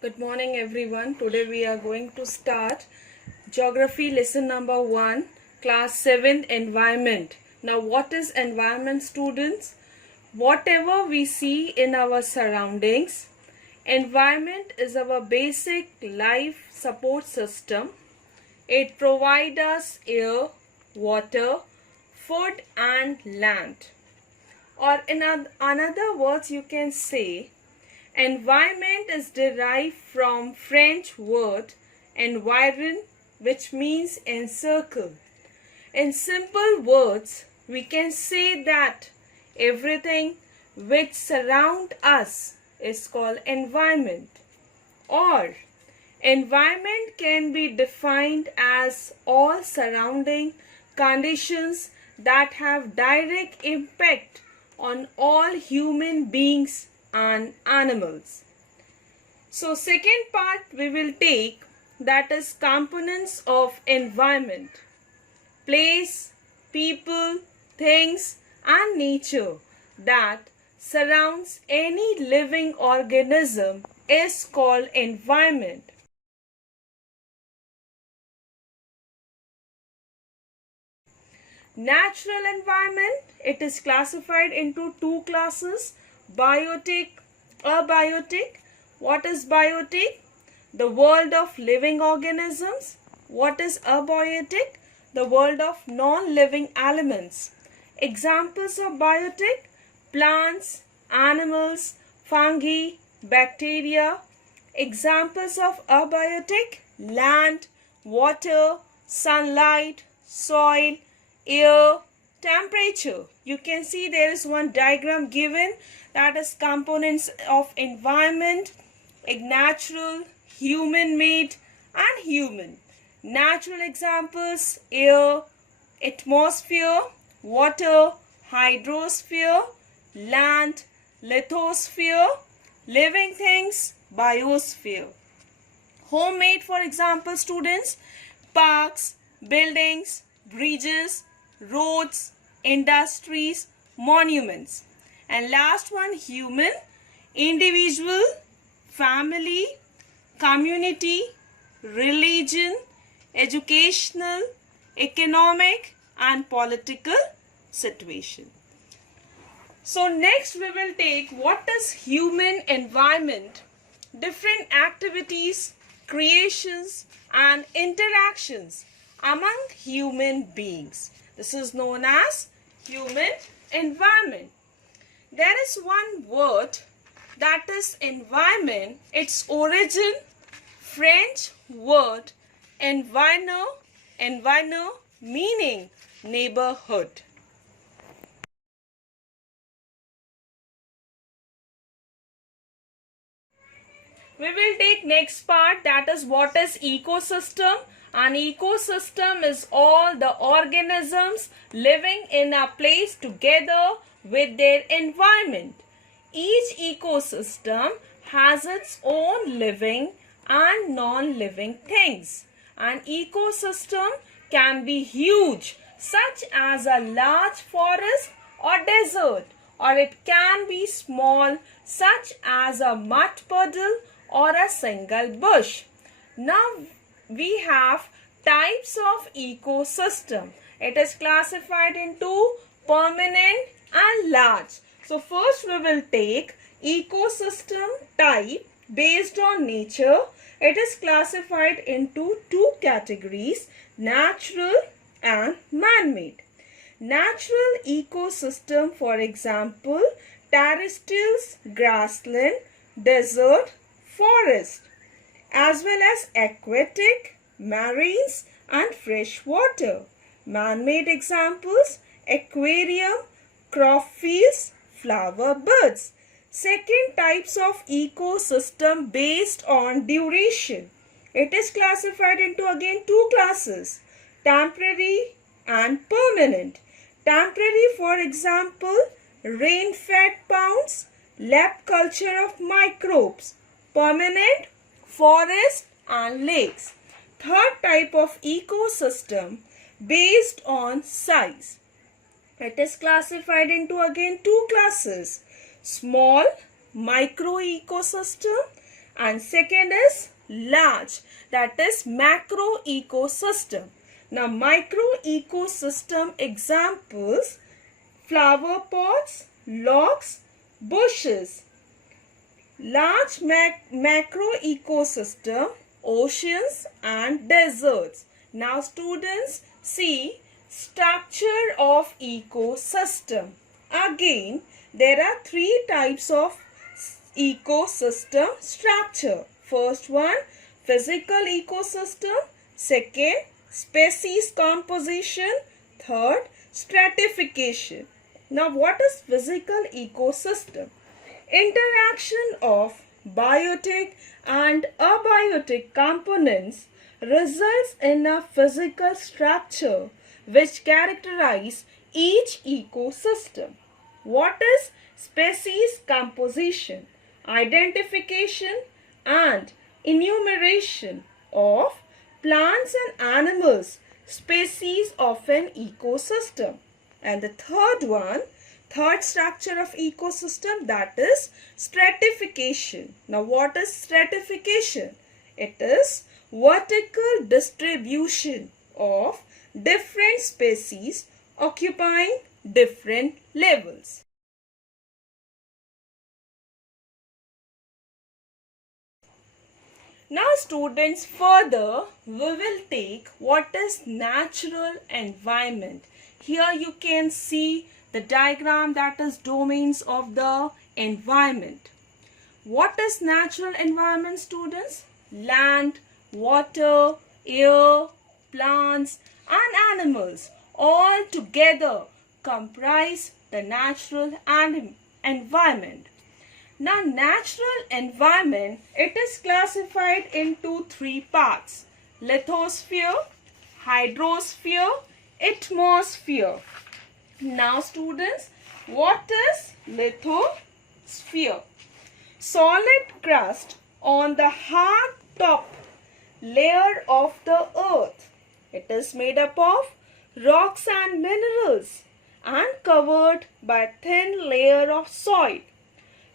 Good morning everyone. Today we are going to start Geography lesson number 1, class 7, environment. Now what is environment, students? Whatever we see in our surroundings, environment is our basic life support system. It provides us air, water, food and land. Or in another words you can say, environment is derived from French word environ, which means encircle. In simple words, we can say that everything which surrounds us is called environment. Or environment can be defined as all surrounding conditions that have direct impact on all human beings and animals. So second part we will take, that is components of environment. Place, people, things and nature that surrounds any living organism is called environment. Natural environment, it is classified into two classes, biotic, abiotic. What is biotic? The world of living organisms. What is abiotic? The world of non-living elements. Examples of biotic: plants, animals, fungi, bacteria. Examples of abiotic: land, water, sunlight, soil, air, temperature. You can see there is one diagram given, that is components of environment: natural, human-made and human. Natural examples: air, atmosphere, water, hydrosphere, land, lithosphere. Living things, biosphere. Homemade, for example, students: parks, buildings, bridges, roads, industries, monuments. And last one, human: individual, family, community, religion, educational, economic and political situation. So next we will take what is human environment, different activities, creations and interactions among human beings. This is known as human environment. There is one word, that is environment. Its origin, French word environneur, meaning neighborhood. We will take next part, that is what is ecosystem. An ecosystem is all the organisms living in a place together with their environment. Each ecosystem has its own living and non-living things. An ecosystem can be huge, such as a large forest or desert, or it can be small, such as a mud puddle or a single bush. Now we have types of ecosystem. It is classified into permanent and large. So first we will take ecosystem type based on nature. It is classified into two categories, natural and man-made. Natural ecosystem, for example, terrestrials, grassland, desert, forest, as well as aquatic, marines and fresh water. Man-made examples: aquarium, crop fields, flower birds. Second, types of ecosystem based on duration. It is classified into again two classes, temporary and permanent. Temporary, for example, rain-fed ponds, lab culture of microbes. Permanent, forest and lakes. Third type of ecosystem based on size. It is classified into again two classes, small micro ecosystem and second is large, that is macro ecosystem. Now micro ecosystem examples: flower pots, logs, bushes. Large macro ecosystem, oceans and deserts. Now students, see structure of ecosystem. Again, there are three types of ecosystem structure. First one, physical ecosystem. Second, species composition. Third, stratification. Now what is physical ecosystem? Interaction of biotic and abiotic components results in a physical structure which characterize each ecosystem. What is species composition? Identification and enumeration of plants and animals, species of an ecosystem. And the third structure of ecosystem, that is stratification. Now what is stratification? It is vertical distribution of different species occupying different levels. Now students, further we will take what is natural environment. Here you can see the diagram, that is domains of the environment. What is natural environment, students? Land, water, air, plants and animals all together comprise the natural environment. Now natural environment, it is classified into three parts: lithosphere, hydrosphere, atmosphere. Now students, what is lithosphere? Solid crust on the hard top layer of the earth. It is made up of rocks and minerals and covered by thin layer of soil.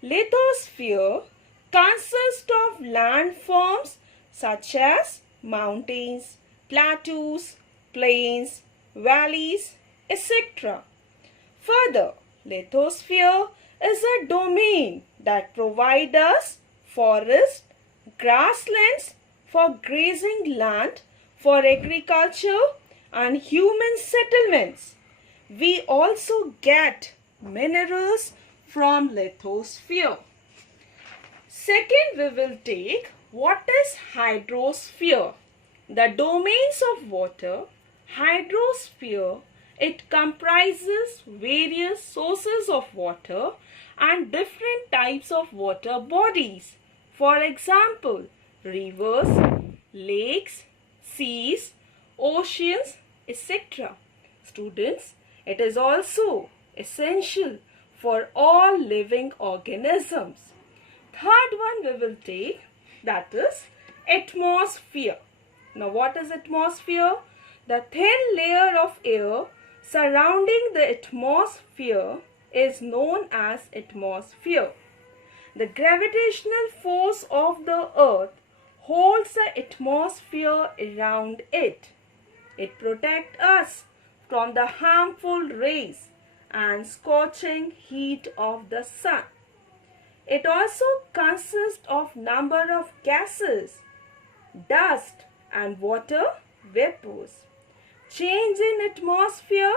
Lithosphere consists of landforms such as mountains, plateaus, plains, valleys, etc. Further, lithosphere is a domain that provides us forest, grasslands for grazing land, for agriculture and human settlements. We also get minerals from lithosphere. Second, we will take what is hydrosphere. The domains of water. Hydrosphere, it comprises various sources of water and different types of water bodies. For example, rivers, lakes, seas, oceans, etc. Students, it is also essential for all living organisms. Third one we will take, that is atmosphere. Now what is atmosphere? The thin layer of air surrounding the atmosphere is known as atmosphere. The gravitational force of the earth holds the atmosphere around it. It protects us from the harmful rays and scorching heat of the sun. It also consists of number of gases, dust and water vapors. Change in atmosphere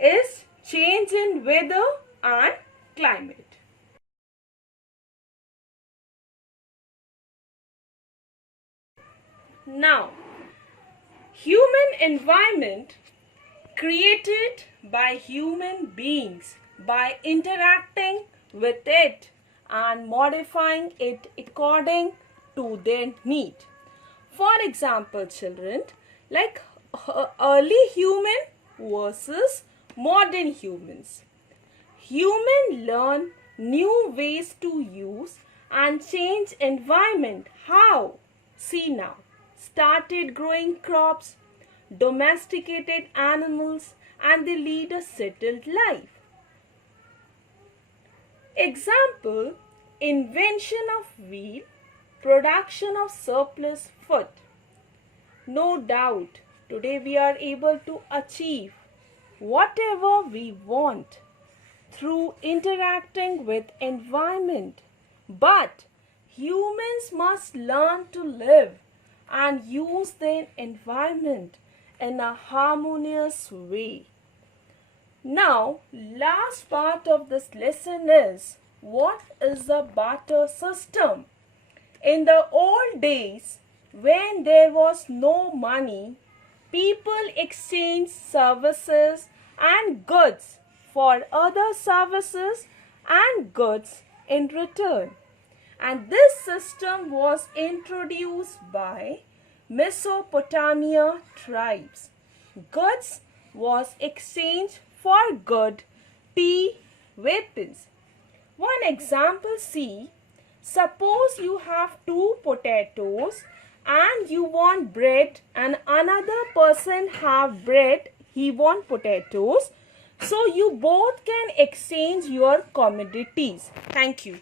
is change in weather and climate. Now, human environment created by human beings by interacting with it and modifying it according to their need. For example, children, like early human versus modern humans. Human learn new ways to use and change environment. How? See now. Started growing crops, domesticated animals, and they lead a settled life. Example, invention of wheel, production of surplus food. No doubt, today we are able to achieve whatever we want through interacting with environment. But humans must learn to live and use the environment in a harmonious way. Now, last part of this lesson is, what is the barter system? In the old days, when there was no money, people exchanged services and goods for other services and goods in return. And this system was introduced by Mesopotamia tribes. Goods was exchanged for good, tea, weapons. One example, see, suppose you have 2 potatoes and you want bread and another person have bread, he want potatoes. So you both can exchange your commodities. Thank you.